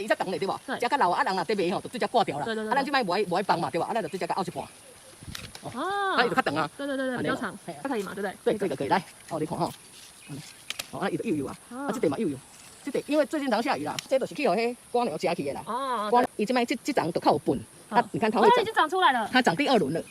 伊才长嘞对无？对。食较老啊，人若得卖吼，就直接挂掉啦。对对对。啊，咱即摆无爱放嘛，对吧？啊，咱就直接甲凹一半。哦。啊，伊就较长啊。对对对对，比较长，这可以嘛，对不对？对，这个可以来。哦，你看吼。哦，啊，伊就幼啊。啊，这地嘛幼。这地因为最近常下雨啦，这就是去互迄蜗牛食去的啦。哦。伊即摆这长都较有笨。啊，你看它会长。已经长出来了。它长第2轮了。